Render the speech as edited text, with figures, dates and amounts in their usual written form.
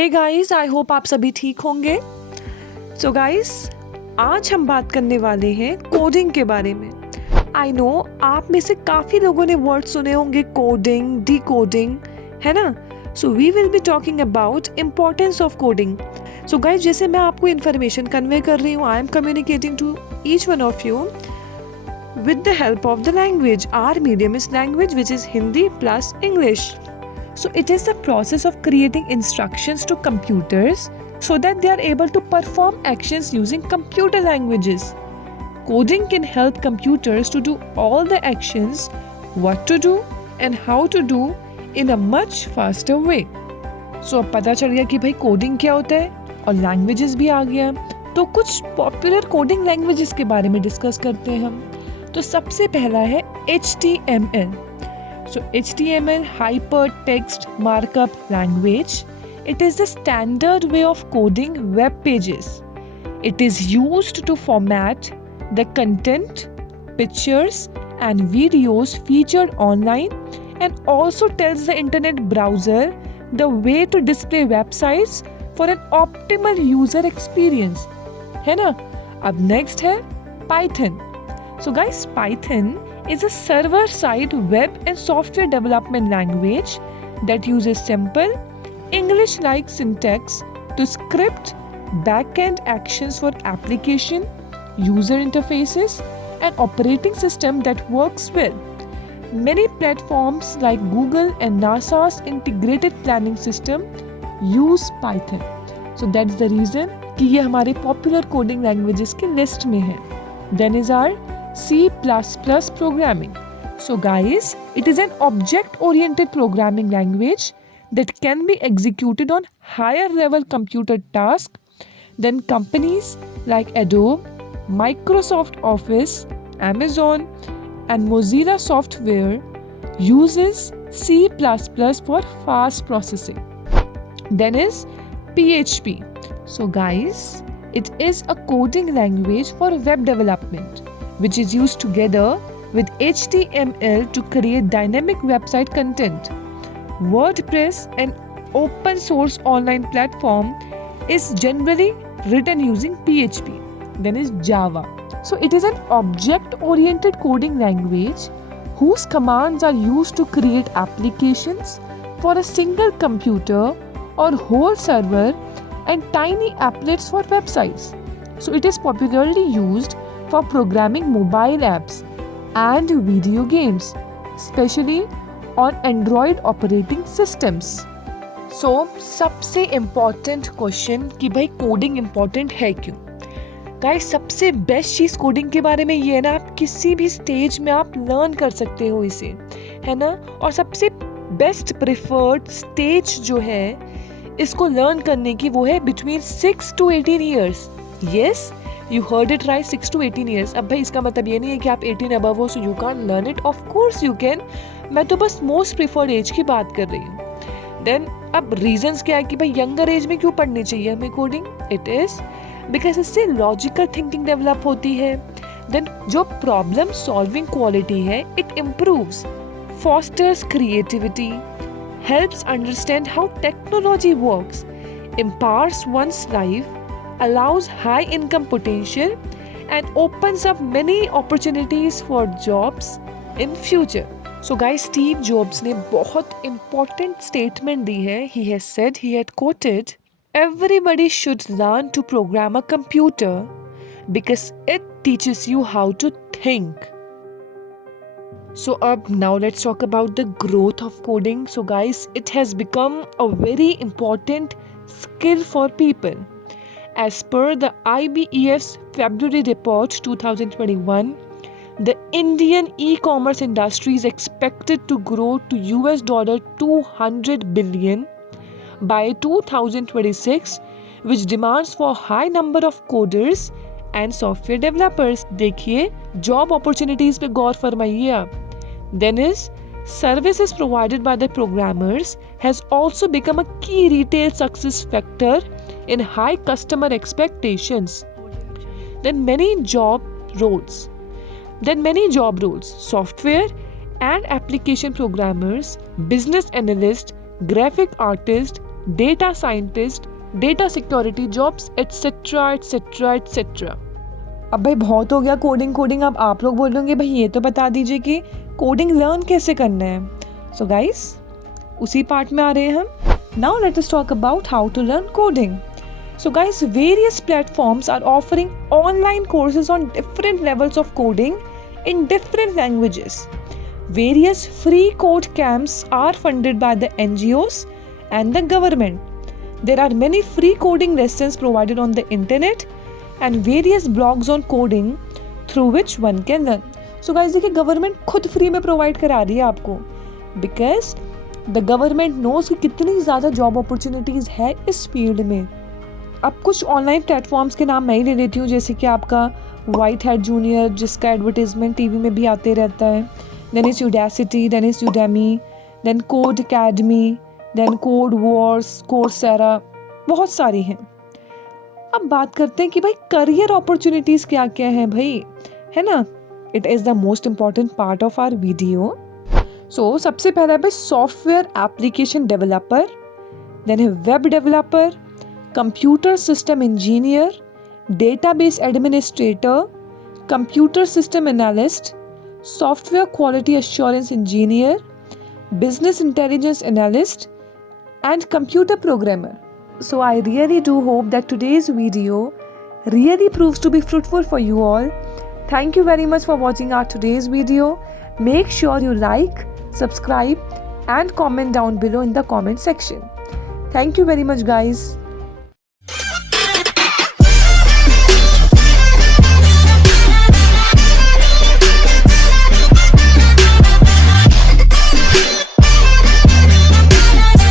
Hey guys, I hope आप सभी ठीक होंगे। सो गाइस, आज हम बात करने वाले हैं कोडिंग के बारे में। आई नो आप में से काफ़ी लोगों ने वर्ड सुने होंगे कोडिंग, डिकोडिंग, है ना। So we will be talking about importance of coding. So guys, जैसे मैं आपको इन्फॉर्मेशन कन्वे कर रही हूँ, I am communicating to each one of you with the help of the language. Our medium is language, which is Hindi plus English. So it is the process of creating instructions to computers so that they are able to perform actions using computer languages. Coding can help computers to do all the actions, what to do and how to do in a much faster way. So अब पता चल गया कि भाई coding क्या होता है और लैंग्वेजेस भी आ गया, तो कुछ पॉपुलर कोडिंग लैंग्वेजेस के बारे में डिस्कस करते हैं हम। तो सबसे पहला है HTML. So HTML, Hypertext Markup Language. It is the standard way of coding web pages. It is used to format the content, pictures and videos featured online and also tells the internet browser the way to display websites for an optimal user experience. है ना? अब next है Python. So guys, Python is a server-side web and software development language that uses simple English-like syntax to script back-end actions for application, user interfaces, and operating system that works well. Many platforms like Google and NASA's integrated planning system use Python. So that's the reason कि ये हमारे popular coding languages की list में है. Then is our C++ programming. So guys, it is an object-oriented programming language that can be executed on higher level computer tasks than companies like Adobe, Microsoft Office, Amazon and Mozilla Software uses C++ for fast processing. Then is PHP. So guys, it is a coding language for web development, which is used together with HTML to create dynamic website content. WordPress, an open source online platform, is generally written using PHP. Then is Java. So it is an object-oriented coding language whose commands are used to create applications for a single computer or whole server and tiny applets for websites. So it is popularly used for programming mobile apps and video games, especially on Android operating systems. So, सबसे important question कि भाई coding important है क्यों? Guys, सबसे best चीज़ coding के बारे में ये है ना, आप किसी भी स्टेज में आप लर्न कर सकते हो इसे, है ना। और सबसे बेस्ट प्रेफर्ड स्टेज जो है इसको लर्न करने की वो है between 6 to 18 years. Yes, you heard it right, 6 to 18 years. अब भाई इसका मतलब ये नहीं है कि आप 18 above हो so you can't learn it. Of course you can. मैं तो बस most preferred age की बात कर रही हूँ. Then अब reasons क्या है कि भाई younger age में क्यों पढ़नी चाहिए हमें coding? It is because इससे logical thinking develop होती है. Then जो problem solving quality है it improves, fosters creativity, helps understand how technology works, empowers one's life, allows high income potential and opens up many opportunities for jobs in future. So guys, Steve Jobs ने बहुत important statement दी है. He has said, he had quoted, "Everybody should learn to program a computer because it teaches you how to think." So now let's talk about the growth of coding. So guys, it has become a very important skill for people. As per the IBEF's February report 2021, the Indian e-commerce industry is expected to grow to $200 billion by 2026, which demands for high number of coders and software developers. देखिए job opportunities पे गौर फरमाइए आप. Then is services provided by the programmers has also become a key retail success factor in high customer expectations. Then many job roles, software and application programmers, business analysts, graphic artists, data scientist, data security jobs, etc etc etc। अब भाई बहुत हो गया coding. अब आप लोग बोलोगे भाई ये तो बता दीजिए कि कोडिंग लर्न कैसे करना है। सो गाइस, उसी पार्ट में आ रहे हैं हम। Now let us talk about how to learn coding. So guys, various platforms are offering online courses on different levels of coding in different languages. Various free code camps are funded by the NGOs and the government. There are many free coding lessons provided on the internet and various blogs on coding through which one can learn. So guys, देखिए government खुद free में provide करा रही है आपको, because the government knows कि कितनी ज़्यादा जॉब अपॉर्चुनिटीज़ है इस फील्ड में। अब कुछ ऑनलाइन प्लेटफॉर्म्स के नाम मैं ही ले लेती हूँ, जैसे कि आपका वाइट हैट जूनियर, जिसका एडवर्टीजमेंट टीवी में भी आते रहता है, then is Udacity, then is Udemy, then Codecademy, then Codewars, Coursera, बहुत सारी हैं। अब बात करते हैं कि भाई करियर अपॉर्चुनिटीज़ क्या क्या हैं भाई, है ना। It is the most important part of our video. So सबसे पहला है भाई सॉफ्टवेयर एप्लीकेशन डेवलपर, देन है web developer, computer system engineer, database administrator, computer system analyst, software quality assurance engineer, business intelligence analyst and computer programmer. So I really do hope that today's video really proves to be fruitful for you all. Thank you very much for watching our today's video. Make sure you like, subscribe and comment down below in the comment section. Thank you very much guys.